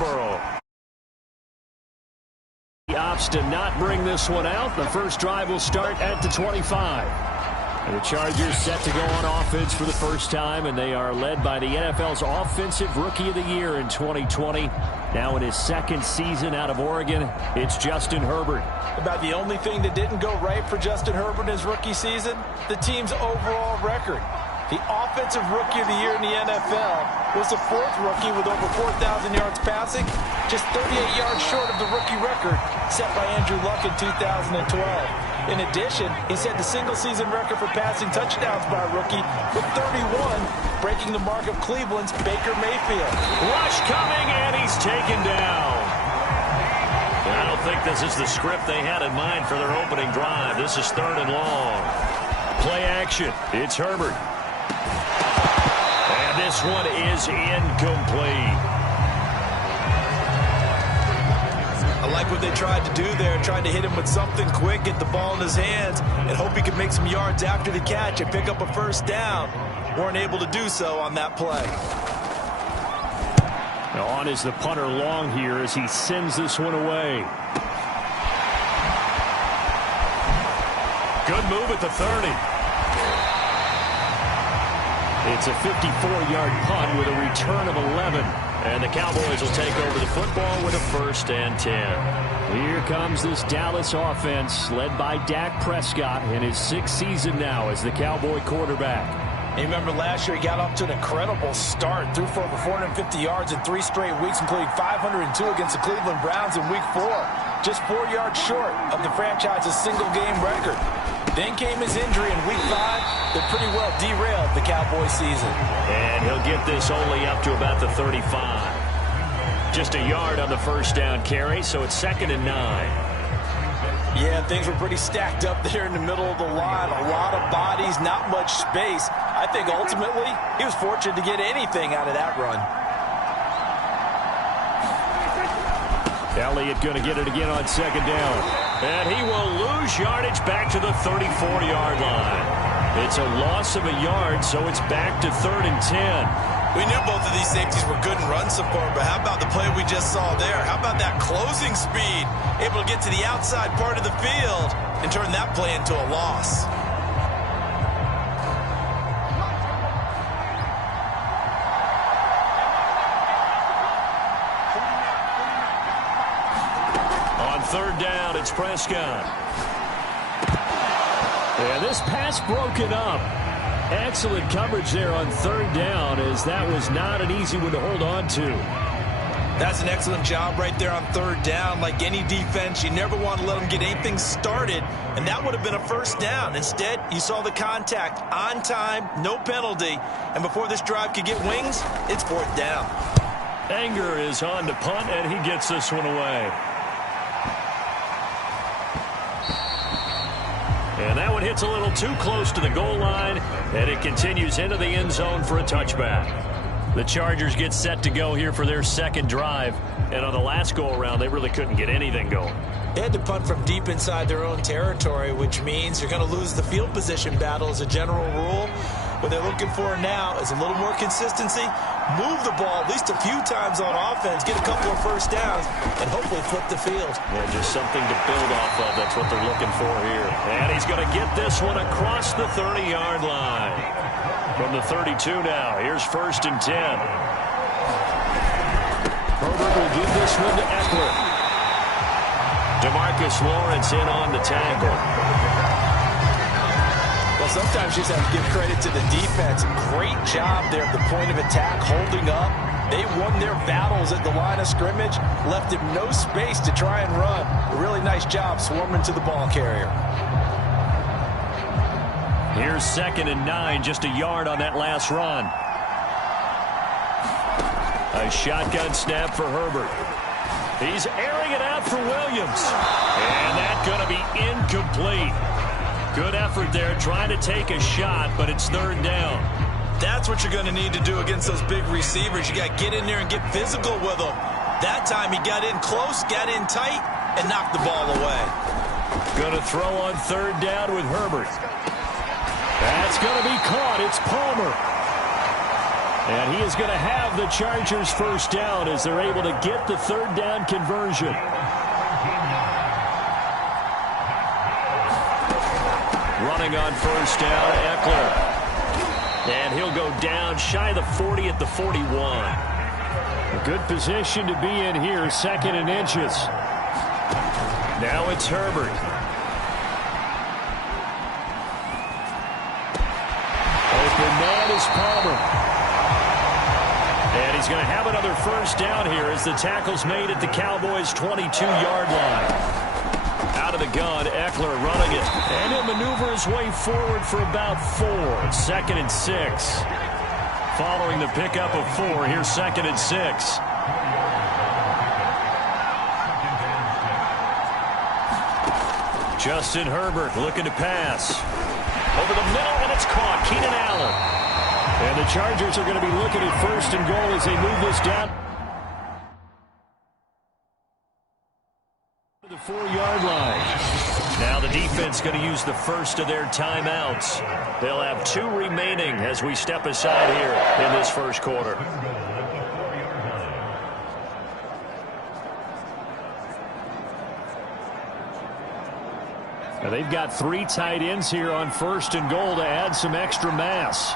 Foxborough. He opts to not bring this one out. The first drive will start at the 25. And the Chargers set to go on offense for the first time, and they are led by the NFL's Offensive Rookie of the Year in 2020. Now in his second season out of Oregon, it's Justin Herbert. About the only thing that didn't go right for Justin Herbert in his rookie season, the team's overall record. The Offensive Rookie of the Year in the NFL was the fourth rookie with over 4,000 yards passing, just 38 yards short of the rookie record set by Andrew Luck in 2012. In addition, he set the single-season record for passing touchdowns by a rookie with 31, breaking the mark of Cleveland's Baker Mayfield. Rush coming, and he's taken down. I don't think this is the script they had in mind for their opening drive. This is 3rd and long. Play action. It's Herbert. And this one is incomplete. I like what they tried to do there, trying to hit him with something quick, get the ball in his hands, and hope he could make some yards after the catch and pick up a first down. Weren't able to do so on that play. Now on is the punter long here as he sends this one away. Good move at the 30. It's a 54-yard punt with a return of 11. And the Cowboys will take over the football with a 1st and 10. Here comes this Dallas offense led by Dak Prescott in his 6th season now as the Cowboy quarterback. You remember last year he got off to an incredible start, threw for over 450 yards in 3 straight weeks, including 502 against the Cleveland Browns in Week 4. Just 4 yards short of the franchise's single-game record. Then came his injury in Week 5 that pretty well derailed the Cowboy season. And he'll get this only up to about the 35. Just a yard on the first down carry, so it's 2nd and 9. Yeah, things were pretty stacked up there in the middle of the line. A lot of bodies, not much space. I think ultimately he was fortunate to get anything out of that run. Elliott going to get it again on 2nd down. And he will lose yardage back to the 34-yard line. It's a loss of a yard, so it's back to 3rd and 10. We knew both of these safeties were good in run support, but how about the play we just saw there? How about that closing speed? Able to get to the outside part of the field and turn that play into a loss. On 3rd down, it's Prescott. And this pass broken up. Excellent coverage there on 3rd down, as that was not an easy one to hold on to. That's an excellent job right there on 3rd down. Like any defense, you never want to let them get anything started, and that would have been a first down. Instead, you saw the contact on time, no penalty, and before this drive could get wings, it's 4th down. Anger is on to punt, and he gets this one away. And that one hits a little too close to the goal line, and it continues into the end zone for a touchback. The Chargers get set to go here for their 2nd drive, and on the last go-around, they really couldn't get anything going. They had to punt from deep inside their own territory, which means you're going to lose the field position battle as a general rule. What they're looking for now is a little more consistency, move the ball at least a few times on offense, get a couple of first downs, and hopefully flip the field. Yeah, just something to build off of. That's what they're looking for here. And he's going to get this one across the 30-yard line. From the 32 now, here's 1st and 10. Herbert will give this one to Eckler. DeMarcus Lawrence in on the tackle. Well, sometimes you just have to give credit to the defense. Great job there at the point of attack, holding up. They won their battles at the line of scrimmage, left him no space to try and run. A really nice job swarming to the ball carrier. Here's 2nd and 9, just a yard on that last run. A shotgun snap for Herbert. He's airing it out for Williams. And that's going to be incomplete. Good effort there, trying to take a shot, but it's 3rd down. That's what you're going to need to do against those big receivers. You got to get in there and get physical with them. That time he got in close, got in tight, and knocked the ball away. Going to throw on 3rd down with Herbert. That's going to be caught. It's Palmer. And he is going to have the Chargers first down as they're able to get the third down conversion. Running on first down, Eckler. And he'll go down shy of the 40 at the 41. A good position to be in here, second and inches. Now it's Herbert. Open man is Palmer. And he's going to have another first down here as the tackle's made at the Cowboys' 22-yard line. Out of the gun, Eckler running it. And he'll maneuver his way forward for about 4. Second and 6. Following the pickup of 4, here's second and 6. Justin Herbert looking to pass. Over the middle, and it's caught. Keenan Allen. And the Chargers are going to be looking at first and goal as they move this down to the 4-yard line. Now the defense going to use the first of their timeouts. They'll have 2 remaining as we step aside here in this first quarter. Now they've got 3 tight ends here on first and goal to add some extra mass.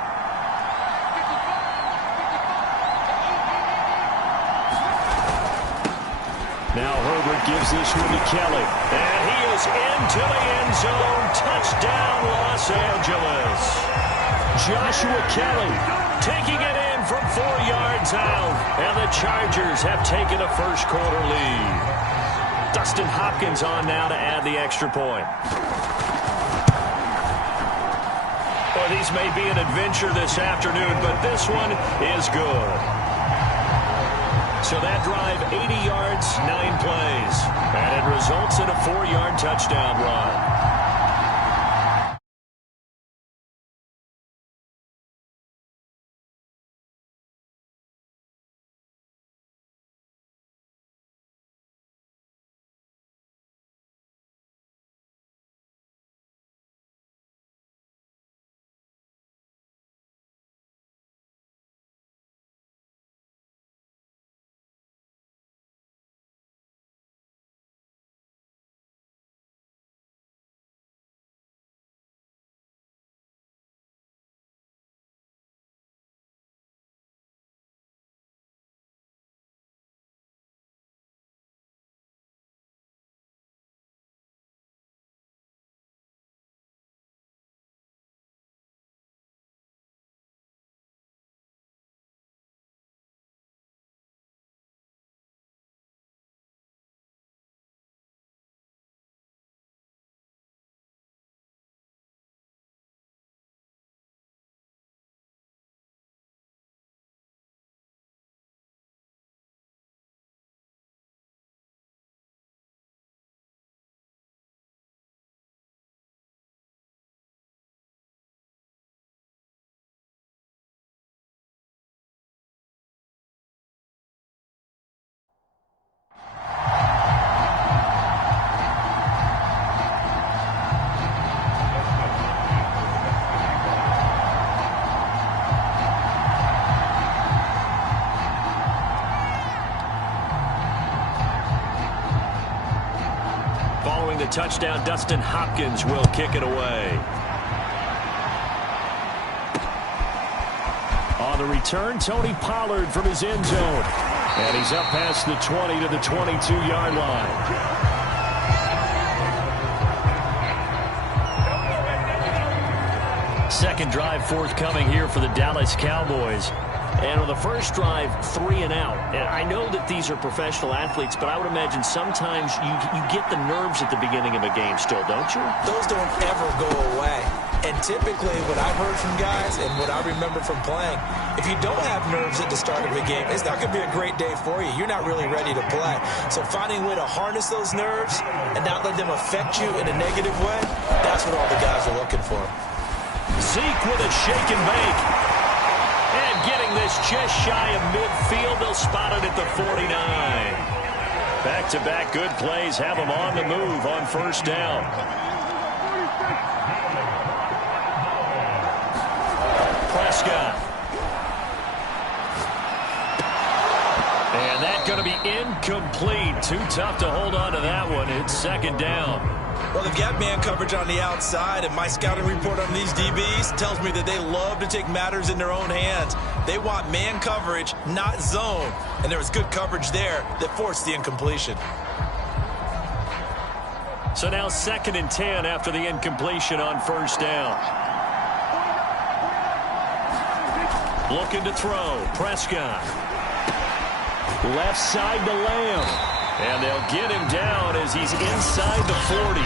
Now Herbert gives this one to Kelly. And he is into the end zone. Touchdown, Los Angeles. Joshua Kelly taking it in from 4 yards out. And the Chargers have taken a first quarter lead. Dustin Hopkins on now to add the extra point. Well, these may be an adventure this afternoon, but this one is good. So that drive, 80 yards, 9 plays. And it results in a 4-yard touchdown run. The touchdown, Dustin Hopkins will kick it away. On the return, Tony Pollard from his end zone. And he's up past the 20 to the 22-yard line. Second drive forthcoming here for the Dallas Cowboys. And on the first drive, 3 and out. And I know that these are professional athletes, but I would imagine sometimes you get the nerves at the beginning of a game still, don't you? Those don't ever go away. And typically what I've heard from guys and what I remember from playing, if you don't have nerves at the start of a game, it's not going to be a great day for you. You're not really ready to play. So finding a way to harness those nerves and not let them affect you in a negative way, that's what all the guys are looking for. Zeke with a shake and bake. And getting this just shy of midfield, they'll spot it at the 49. Back-to-back good plays have them on the move on first down. Prescott. And that's going to be incomplete. Too tough to hold on to that one. It's second down. Well, they've got man coverage on the outside, and my scouting report on these DBs tells me that they love to take matters in their own hands. They want man coverage, not zone. And there was good coverage there that forced the incompletion. So now 2nd and 10 after the incompletion on first down. Looking to throw. Prescott. Left side to Lamb. And they'll get him down as he's inside the 40.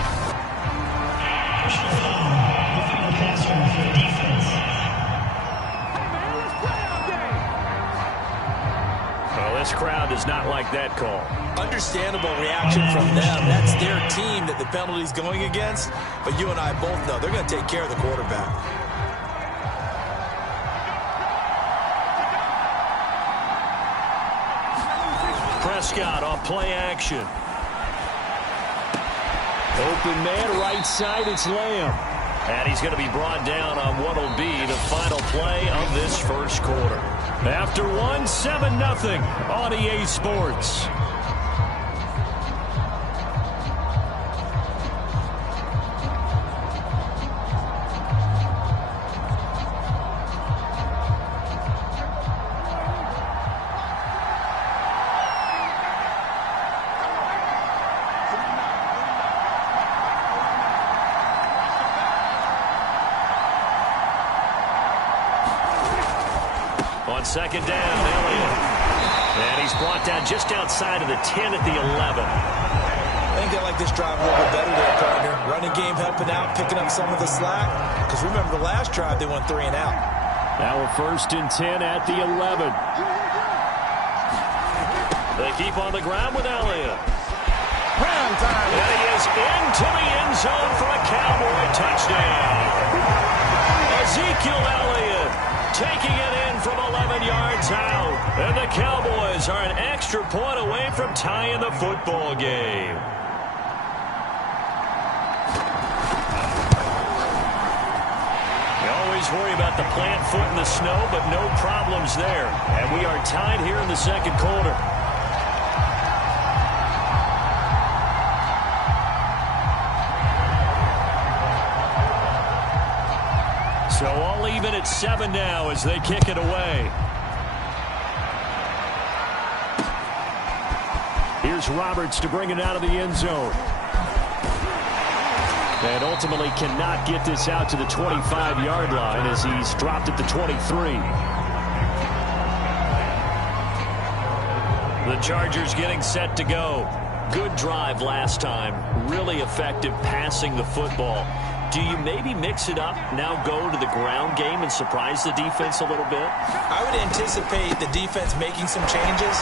Well, this crowd does not like that call. Understandable reaction from them. That's their team that the penalty's going against. But you and I both know they're going to take care of the quarterback. Prescott off play action. Open man right side, it's Lamb. And he's going to be brought down on what will be the final play of this first quarter. After 1, 7-0 on EA Sports. On second down, Elliott. And he's brought down just outside of the 10 at the 11. I think they like this drive a little bit better there, partner. Running game helping out, picking up some of the slack. Because remember, the last drive, they went 3 and out. Now we're 1st and 10 at the 11. They keep on the ground with Elliott. Prime time. And he is into the end zone for a Cowboy touchdown. Ezekiel Elliott taking it in from 11 yards out. And the Cowboys are an extra point away from tying the football game. You always worry about the plant foot in the snow, but no problems there. And we are tied here in the second quarter. So all even at 7 now as they kick it away. Here's Roberts to bring it out of the end zone. And ultimately cannot get this out to the 25-yard line as he's dropped at the 23. The Chargers getting set to go. Good drive last time. Really effective passing the football. Do you maybe mix it up, now go to the ground game and surprise the defense a little bit? I would anticipate the defense making some changes,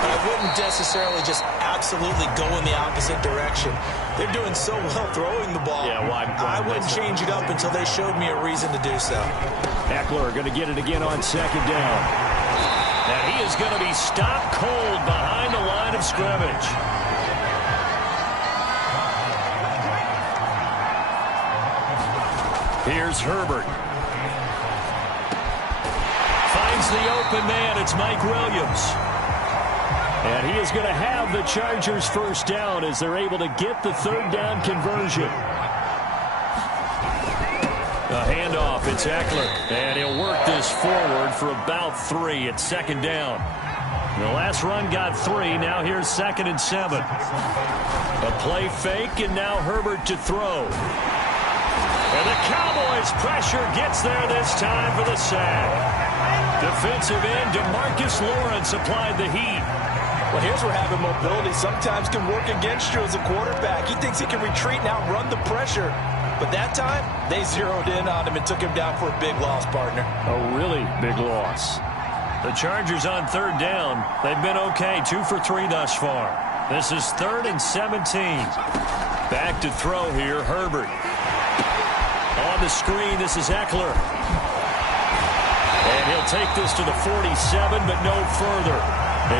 but I wouldn't necessarily just absolutely go in the opposite direction. They're doing so well throwing the ball. Yeah, I wouldn't change it up until they showed me a reason to do so. Eckler going to get it again on second down. And he is going to be stopped cold behind the line of scrimmage. Here's Herbert. Finds the open man. It's Mike Williams. And he is going to have the Chargers first down as they're able to get the third down conversion. A handoff. It's Eckler. And he'll work this forward for about 3 at second down. The last run got 3. Now here's 2nd and 7. A play fake, and now Herbert to throw. And the Cowboys pressure gets there this time for the sack. Defensive end DeMarcus Lawrence applied the heat. Well, here's where having mobility sometimes can work against you as a quarterback. He thinks he can retreat and outrun the pressure. But that time, they zeroed in on him and took him down for a big loss, partner. A really big loss. The Chargers on third down. They've been okay, 2 for 3 thus far. This is 3rd and 17. Back to throw here, Herbert. On the screen, this is Eckler. And he'll take this to the 47, but no further,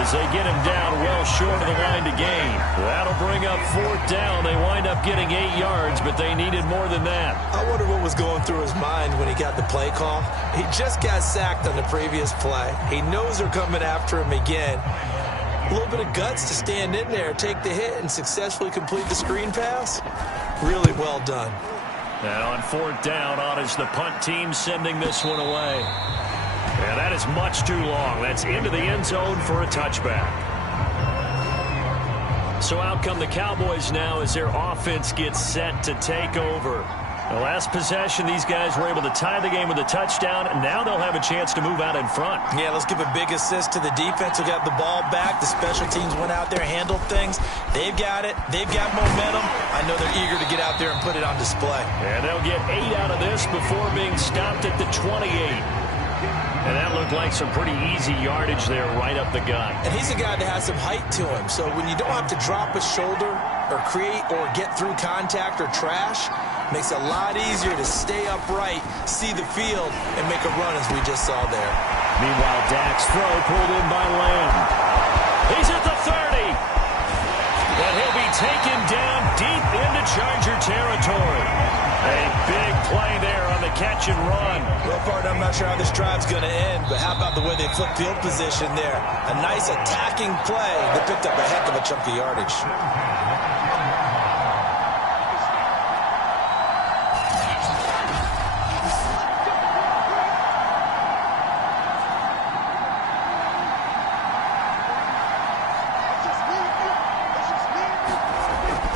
as they get him down well short of the line to gain. That'll bring up 4th down. They wind up getting 8 yards, but they needed more than that. I wonder what was going through his mind when he got the play call. He just got sacked on the previous play. He knows they're coming after him again. A little bit of guts to stand in there, take the hit, and successfully complete the screen pass. Really well done. And on fourth down, on is the punt team sending this one away. And that is much too long. That's into the end zone for a touchback. So out come the Cowboys now as their offense gets set to take over. The last possession, these guys were able to tie the game with a touchdown, and now they'll have a chance to move out in front. Yeah, let's give a big assist to the defense who got the ball back. The special teams went out there, handled things. They've got it. They've got momentum. I know they're eager to get out there and put it on display. And they'll get 8 out of this before being stopped at the 28. And that looked like some pretty easy yardage there right up the gut. And he's a guy that has some height to him. So when you don't have to drop a shoulder or create or get through contact or trash, makes it a lot easier to stay upright, see the field, and make a run as we just saw there. Meanwhile, Dak's throw pulled in by Lamb. He's at the 30. But he'll be taken down deep into Charger territory. A big play there on the catch and run. Well, partner, I'm not sure how this drive's going to end, but how about the way they flip field position there? A nice attacking play that picked up a heck of a chunk of yardage.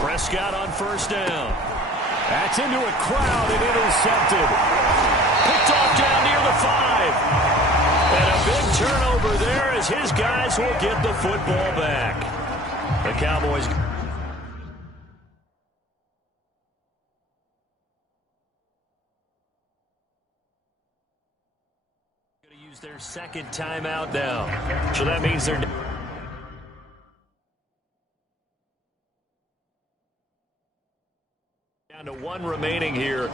Prescott on first down. That's into a crowd and intercepted. Picked off down near the 5. And a big turnover there as his guys will get the football back. The Cowboys going to use their second timeout now. So that means they're down to 1 remaining here.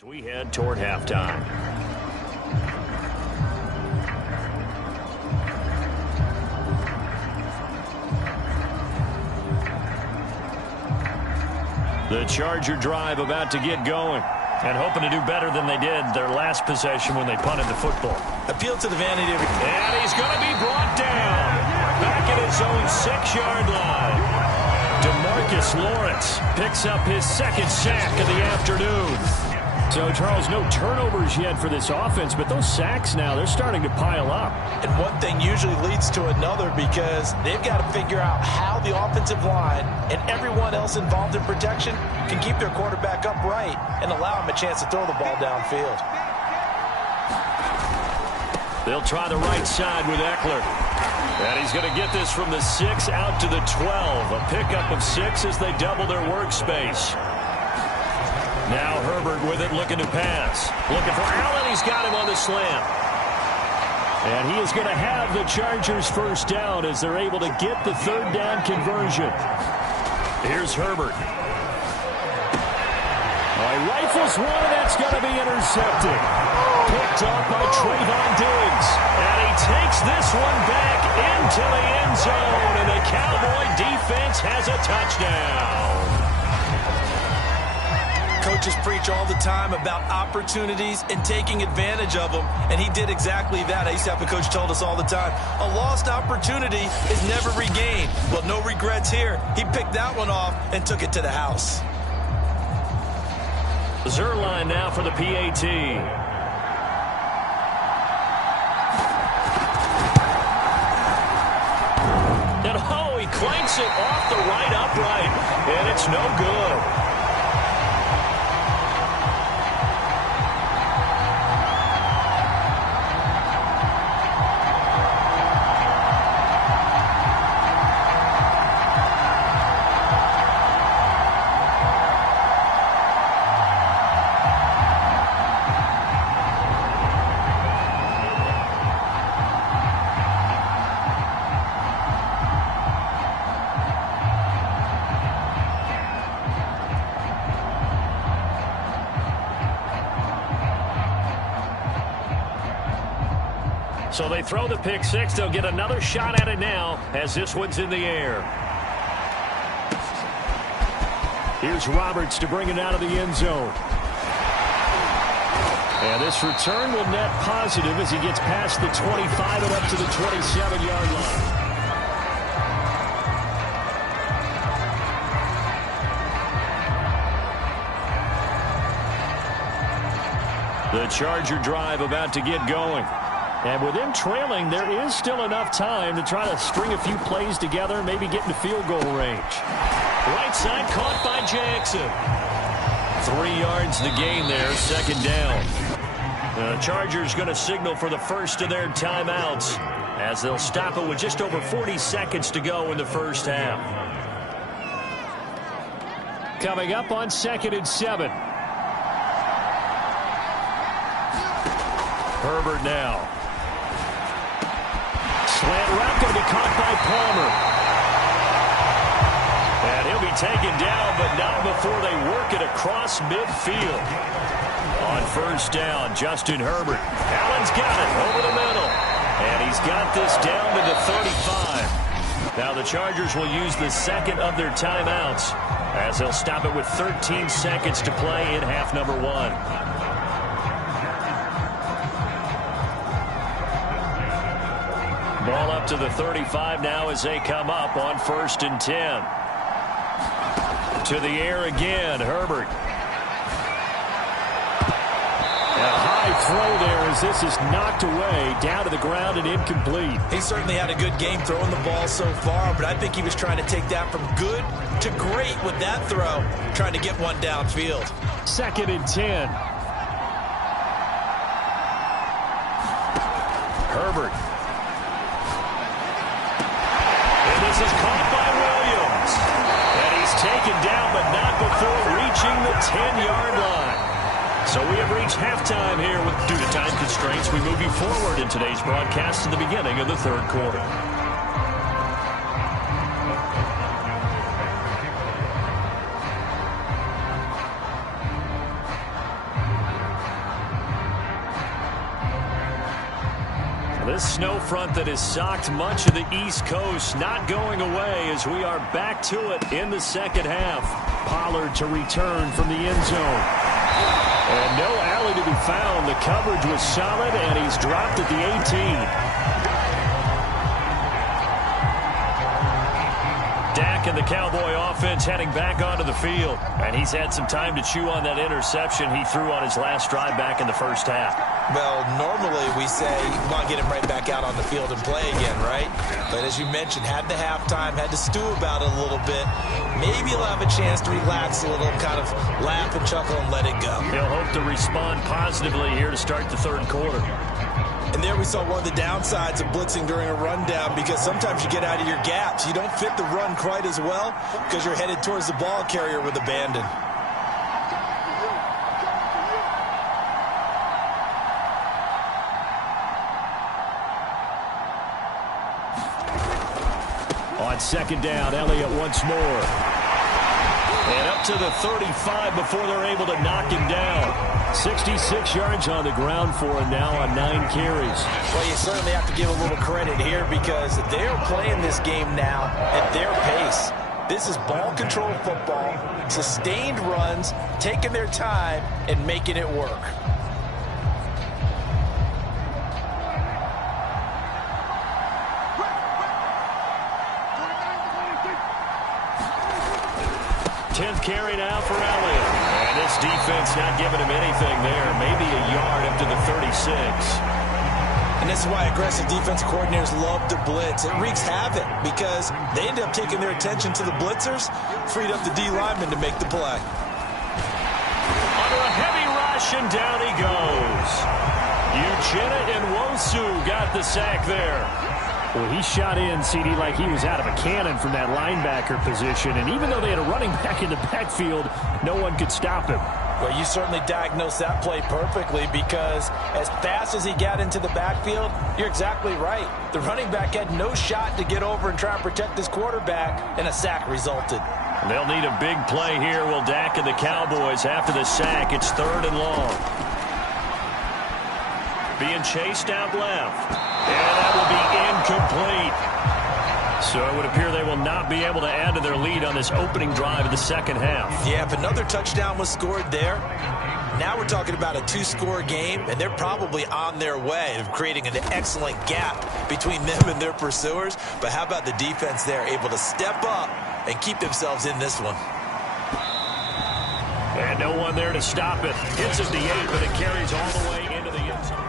So we head toward halftime. The Charger drive about to get going and hoping to do better than they did their last possession when they punted the football. Appeal to the vanity of it. And he's going to be brought down back at his own 6-yard line. DeMarcus Lawrence picks up his second sack of the afternoon. So, Charles, no turnovers yet for this offense, but those sacks now, they're starting to pile up. And one thing usually leads to another because they've got to figure out how the offensive line and everyone else involved in protection can keep their quarterback upright and allow him a chance to throw the ball downfield. They'll try the right side with Eckler. And he's going to get this from the 6 out to the 12. A pickup of 6 as they double their workspace. Now Herbert with it, looking to pass. Looking for Allen. He's got him on the slant. And he is going to have the Chargers first down as they're able to get the third down conversion. Here's Herbert. He rifles one, and that's going to be intercepted. Picked up by Trayvon Diggs. And he takes this one back into the end zone. And the Cowboy defense has a touchdown. Coaches preach all the time about opportunities and taking advantage of them, and he did exactly that. I used to have a coach told us all the time, a lost opportunity is never regained. Well, no regrets here. He picked that one off and took it to the house. Zerline now for the PAT. And he clanks it off the right upright, and it's no good. So they throw the pick six. They'll get another shot at it now as this one's in the air. Here's Roberts to bring it out of the end zone. And this return will net positive as he gets past the 25 and up to the 27-yard line. The Charger drive about to get going. And with them trailing, there is still enough time to try to string a few plays together, maybe get into field goal range. Right side caught by Jackson. 3 yards the gain there, second down. The Chargers going to signal for the first of their timeouts as they'll stop it with just over 40 seconds to go in the first half. Coming up on 2nd and 7. Herbert now. Slant route going to be caught by Palmer. And he'll be taken down, but not before they work it across midfield. On first down, Justin Herbert. Allen's got it over the middle. And he's got this down to the 35. Now the Chargers will use the second of their timeouts as they'll stop it with 13 seconds to play in half number 1. Ball up to the 35 now as they come up on 1st and 10. To the air again, Herbert. A high throw there as this is knocked away, down to the ground and incomplete. He certainly had a good game throwing the ball so far, but I think he was trying to take that from good to great with that throw, trying to get one downfield. 2nd and 10. Herbert. This is caught by Williams. And he's taken down, but not before reaching the 10-yard line. So we have reached halftime here. Due to time constraints, we move you forward in today's broadcast to the beginning of the 3rd quarter. This snow front that has socked much of the East Coast not going away as we are back to it in the second half. Pollard to return from the end zone. And no alley to be found. The coverage was solid, and he's dropped at the 18. Dak and the Cowboy offense heading back onto the field. And he's had some time to chew on that interception he threw on his last drive back in the first half. Well, normally we say, come on, get him right back out on the field and play again, right? But as you mentioned, had the halftime, had to stew about it a little bit. Maybe he'll have a chance to relax a little, kind of laugh and chuckle and let it go. He'll hope to respond positively here to start the 3rd quarter. And there we saw one of the downsides of blitzing during a rundown, because sometimes you get out of your gaps. You don't fit the run quite as well because you're headed towards the ball carrier with abandon. On 2nd down, Elliott once more. And up to the 35 before they're able to knock him down. 66 yards on the ground for him now on 9 carries. Well, you certainly have to give a little credit here because they are playing this game now at their pace. This is ball control football, sustained runs, taking their time and making it work. Carry now for Elliott. And this defense not giving him anything there. Maybe a yard up to the 36. And this is why aggressive defensive coordinators love to blitz. It wreaks havoc because they end up taking their attention to the blitzers, freed up the D lineman to make the play. Under a heavy rush, and down he goes. Uchenna and Nwosu got the sack there. Well, he shot in, CD, like he was out of a cannon from that linebacker position. And even though they had a running back in the backfield, no one could stop him. Well, you certainly diagnosed that play perfectly because as fast as he got into the backfield, you're exactly right. The running back had no shot to get over and try and protect his quarterback, and a sack resulted. They'll need a big play here. Will Dak and the Cowboys after the sack. It's 3rd and long. Being chased out left. So it would appear they will not be able to add to their lead on this opening drive of the second half. Yeah, if another touchdown was scored there, now we're talking about a two-score game, and they're probably on their way of creating an excellent gap between them and their pursuers. But how about the defense there, able to step up and keep themselves in this one? And no one there to stop it. Hits at the 8, but it carries all the way into the end zone.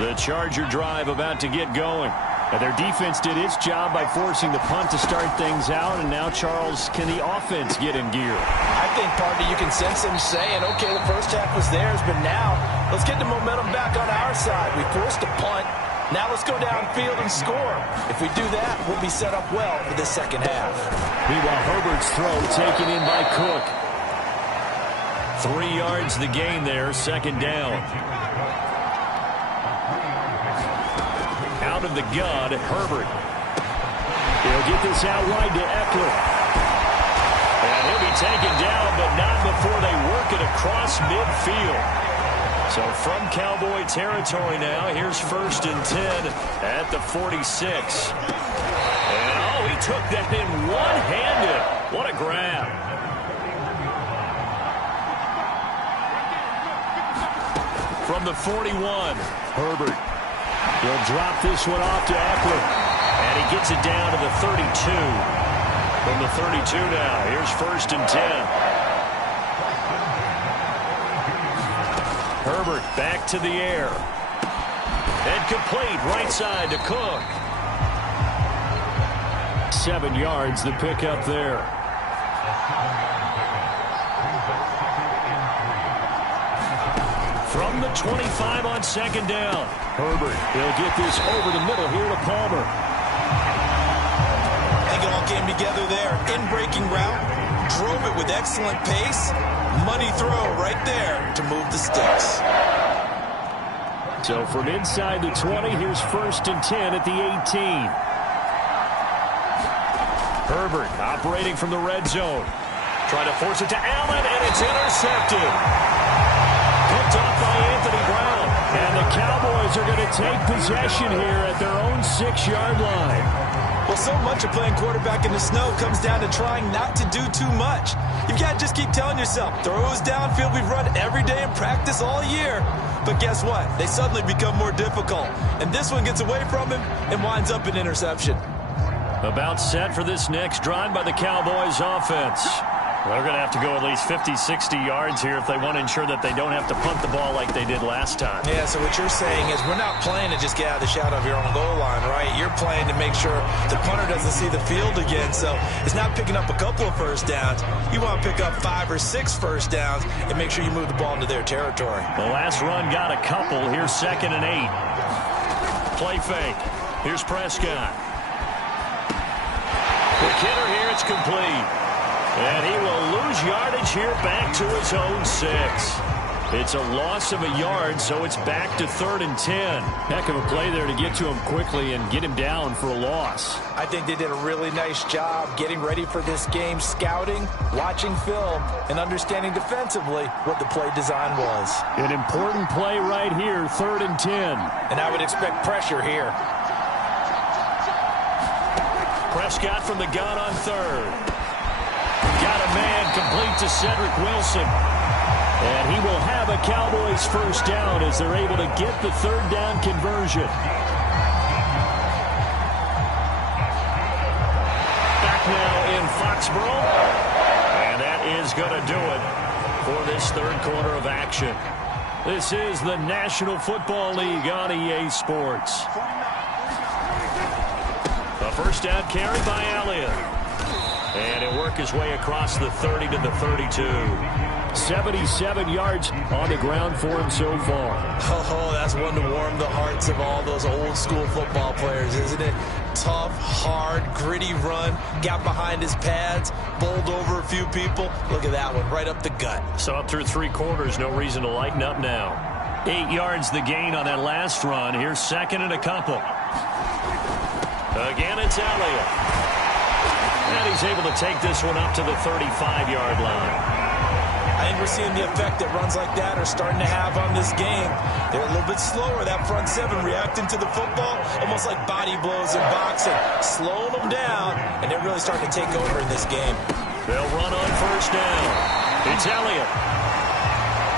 The Charger drive about to get going. And their defense did its job by forcing the punt to start things out. And now, Charles, can the offense get in gear? I think, partner, you can sense them saying, okay, the first half was theirs, but now let's get the momentum back on our side. We forced a punt. Now let's go downfield and score. If we do that, we'll be set up well for this second half. Meanwhile, Herbert's throw taken in by Cook. 3 yards the gain there, second down. Out of the gun, Herbert. He'll get this out wide to Eckler. And he'll be taken down, but not before they work it across midfield. So from Cowboy territory now, here's 1st and 10 at the 46. And, oh, he took that in one-handed. What a grab. From the 41, Herbert. He'll drop this one off to Eckler. And he gets it down to the 32. From the 32 now, here's 1st and 10. Herbert back to the air. And complete right side to Cook. 7 yards the pickup there. From the 25 on second down. Herbert, he'll get this over the middle here to Palmer. I think it all came together there. In-breaking route. Drove it with excellent pace. Money throw right there to move the sticks. So from inside the 20, here's 1st and 10 at the 18. Herbert operating from the red zone. Trying to force it to Allen, and it's intercepted. Picked off by Anthony Brown. And the Cowboys are going to take possession here at their own 6-yard line. Well, so much of playing quarterback in the snow comes down to trying not to do too much. You've got to just keep telling yourself, throws downfield we've run every day in practice all year. But guess what? They suddenly become more difficult. And this one gets away from him and winds up an interception. About set for this next drive by the Cowboys offense. They're going to have to go at least 50, 60 yards here if they want to ensure that they don't have to punt the ball like they did last time. Yeah, so what you're saying is we're not playing to just get out of the shadow of your own goal line, right? You're playing to make sure the punter doesn't see the field again. So it's not picking up a couple of first downs. You want to pick up 5 or 6 first downs and make sure you move the ball into their territory. The last run got a couple. Here's 2nd and 8. Play fake. Here's Prescott. Quick hitter here. It's complete. And he will lose yardage here back to his own 6. It's a loss of a yard, so it's back to 3rd and 10. Heck of a play there to get to him quickly and get him down for a loss. I think they did a really nice job getting ready for this game, scouting, watching film, and understanding defensively what the play design was. An important play right here, 3rd and 10. And I would expect pressure here. Prescott from the gun on 3rd. Got a man complete to Cedric Wilson. And he will have a Cowboys first down as they're able to get the 3rd down conversion. Back now in Foxborough. And that is going to do it for this 3rd quarter of action. This is the National Football League on EA Sports. A first down carry by Elliott. And he'll work his way across the 30 to the 32. 77 yards on the ground for him so far. Oh, that's one to warm the hearts of all those old school football players, isn't it? Tough, hard, gritty run. Got behind his pads, bowled over a few people. Look at that one, right up the gut. So up through 3 quarters, no reason to lighten up now. 8 yards the gain on that last run. Here's 2nd and a couple. Again, it's Elliott. And he's able to take this one up to the 35-yard line. I think we're seeing the effect that runs like that are starting to have on this game. They're a little bit slower, that front seven, reacting to the football, almost like body blows in boxing, slowing them down, and they're really starting to take over in this game. They'll run on first down. It's Elliott.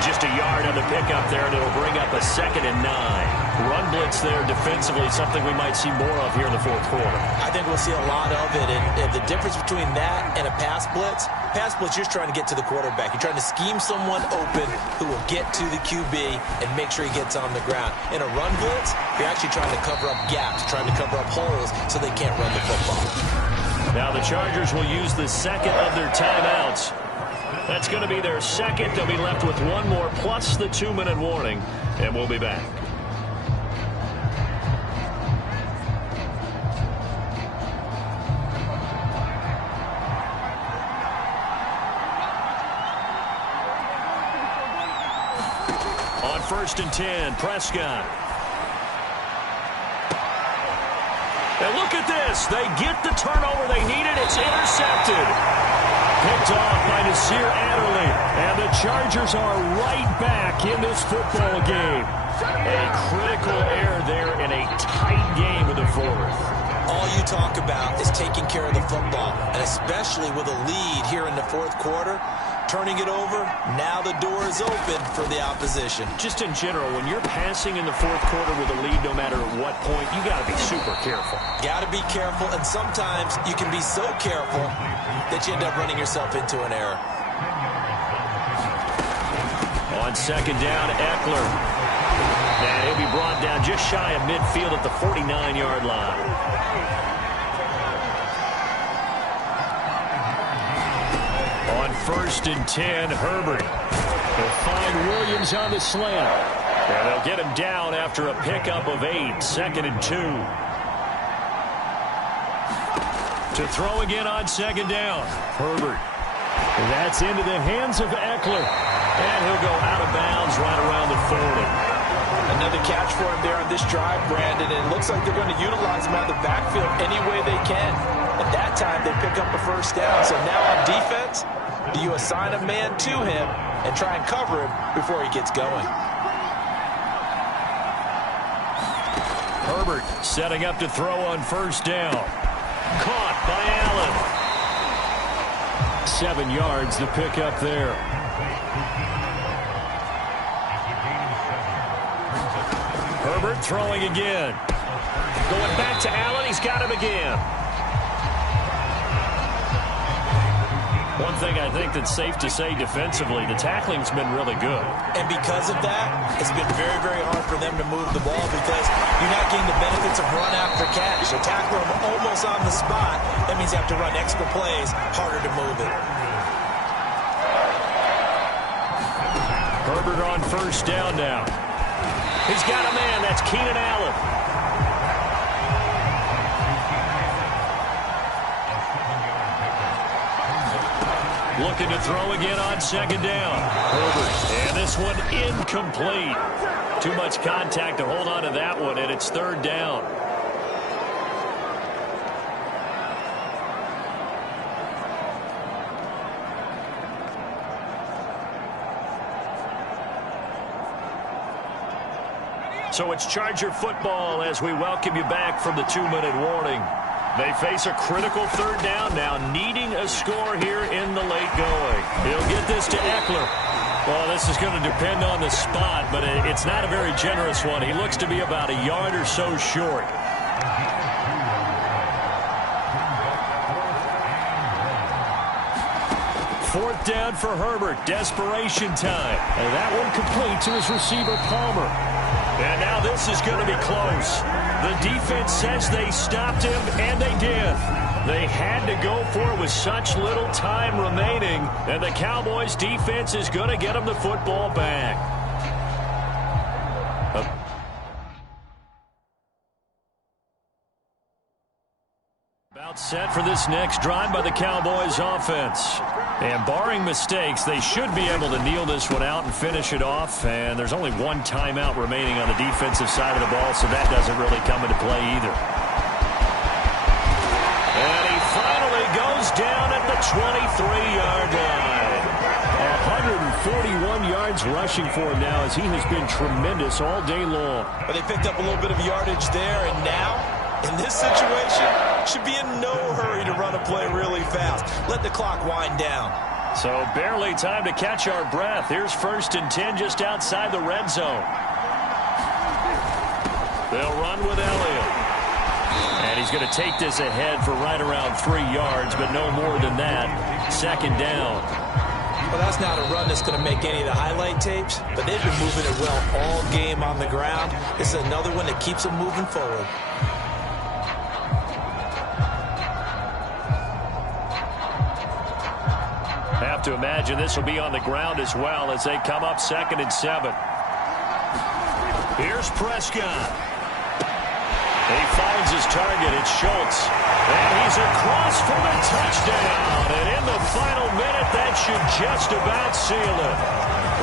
Just a yard on the pickup there, and it'll bring up a 2nd and 9. Run blitz there defensively, something we might see more of here in the fourth quarter. I think we'll see a lot of it, and the difference between that and a pass blitz, you're just trying to get to the quarterback. You're trying to scheme someone open who will get to the QB and make sure he gets on the ground. In a run blitz, you're actually trying to cover up gaps, trying to cover up holes so they can't run the football. Now the Chargers will use the second of their timeouts. That's going to be their second. They'll be left with one more plus the 2-minute warning, and we'll be back. On 1st and 10, Prescott. And look at this. They get the turnover they needed. It's intercepted. Picked off by Nasir Adderley. And the Chargers are right back in this football game. A critical error there in a tight game in the fourth. All you talk about is taking care of the football, and especially with a lead here in the fourth quarter. Turning it over, now the door is open for the opposition. Just in general, when you're passing in the fourth quarter with a lead, no matter at what point, you got to be super careful. Got to be careful, and sometimes you can be so careful that you end up running yourself into an error. On 2nd down, Eckler. And he'll be brought down just shy of midfield at the 49-yard line. On 1st and 10, Herbert. They'll find Williams on the slant. And they'll get him down after a pickup of 8. 2nd and 2. To throw again on 2nd down. Herbert. And that's into the hands of Eckler. And he'll go out of bounds right around the 40. Another catch for him there on this drive, Brandon. And it looks like they're going to utilize him out of the backfield any way they can. At that time, they pick up a first down. So now on defense, do you assign a man to him and try and cover him before he gets going? Herbert setting up to throw on first down. Caught by Allen. 7 yards to pick up there. Herbert throwing again. Going back to Allen. He's got him again. One thing I think that's safe to say defensively, the tackling's been really good. And because of that, it's been very, very hard for them to move the ball because you're not getting the benefits of run after catch. So tackle them almost on the spot. That means you have to run extra plays, harder to move it. Herbert on first down now. He's got a man. That's Keenan Allen. Looking to throw again on 2nd down. Herbert. And this one incomplete. Too much contact to hold on to that one, and it's 3rd down. So it's Charger football as we welcome you back from the 2-minute warning. They face a critical 3rd down now, needing a score here in the late going. He'll get this to Eckler. Well, this is going to depend on the spot, but it's not a very generous one. He looks to be about a yard or so short. Fourth down for Herbert. Desperation time. And that one complete to his receiver, Palmer. And now this is going to be close. The defense says they stopped him, and they did. They had to go for it with such little time remaining, and the Cowboys' defense is going to get them the football back. About set for this next drive by the Cowboys offense. And barring mistakes, they should be able to kneel this one out and finish it off. And there's only one timeout remaining on the defensive side of the ball, so that doesn't really come into play either. And he finally goes down at the 23-yard line. 41 yards rushing for him now, as he has been tremendous all day long. But they picked up a little bit of yardage there, and now, in this situation, should be in no hurry to run a play really fast. Let the clock wind down. So barely time to catch our breath. Here's 1st and 10 just outside the red zone. They'll run with Elliott. And he's going to take this ahead for right around 3 yards, but no more than that. 2nd down. Well, that's not a run that's going to make any of the highlight tapes, but they've been moving it well all game on the ground. This is another one that keeps them moving forward. Have to imagine this will be on the ground as well as they come up 2nd and 7. Here's Prescott. He finds his target. It's Schultz. And he's across for the touchdown. And in the final minute, that should just about seal it.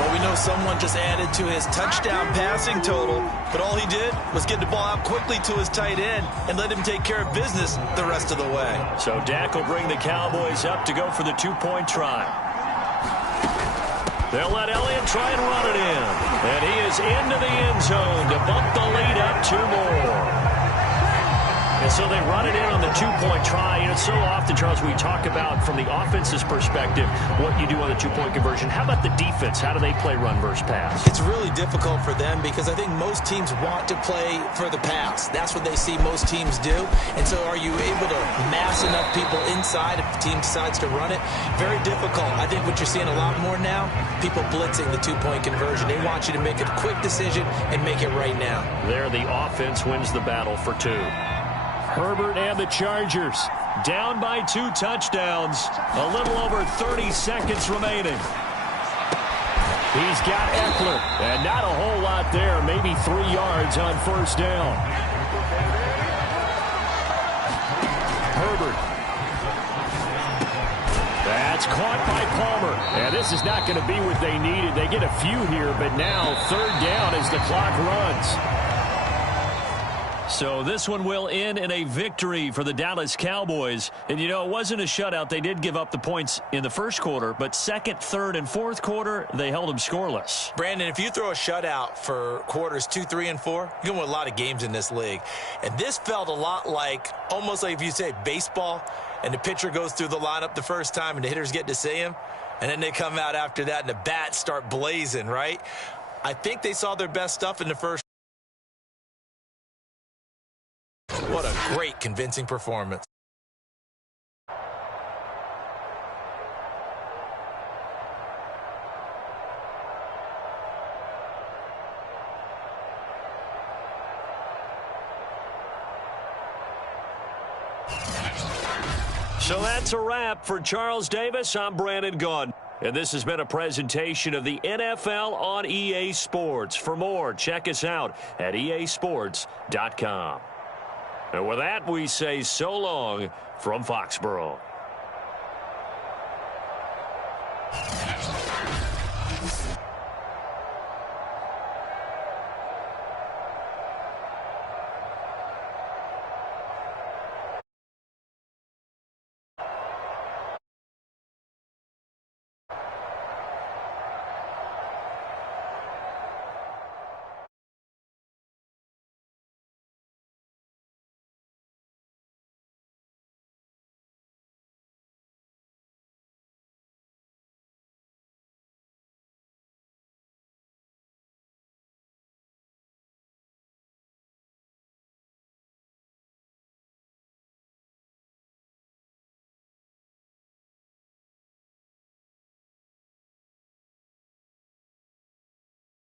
Well, we know someone just added to his touchdown passing total, but all he did was get the ball out quickly to his tight end and let him take care of business the rest of the way. So Dak will bring the Cowboys up to go for the 2-point try. They'll let Elliott try and run it in. And he is into the end zone to bump the lead up 2 more. And so they run it in on the 2-point try. And it's so often, Charles, we talk about from the offense's perspective what you do on the 2-point conversion. How about the defense? How do they play run versus pass? It's really difficult for them because I think most teams want to play for the pass. That's what they see most teams do. And so are you able to mass enough people inside if the team decides to run it? Very difficult. I think what you're seeing a lot more now, people blitzing the 2-point conversion. They want you to make a quick decision and make it right now. There, the offense wins the battle for 2. Herbert and the Chargers down by 2 touchdowns. A little over 30 seconds remaining. He's got Eckler, and not a whole lot there. Maybe 3 yards on 1st down. Herbert. That's caught by Palmer. And this is not going to be what they needed. They get a few here, but now 3rd down as the clock runs. So this one will end in a victory for the Dallas Cowboys. And, you know, it wasn't a shutout. They did give up the points in the 1st quarter, but 2nd, 3rd, and 4th quarter, they held them scoreless. Brandon, if you throw a shutout for quarters 2, 3, and 4, you're going to win a lot of games in this league. And this felt a lot like, almost like if you say baseball, and the pitcher goes through the lineup the first time and the hitters get to see him, and then they come out after that and the bats start blazing, right? I think they saw their best stuff in the first. What a great, convincing performance. So that's a wrap for Charles Davis. I'm Brandon Gunn. And this has been a presentation of the NFL on EA Sports. For more, check us out at easports.com. And with that, we say so long from Foxborough.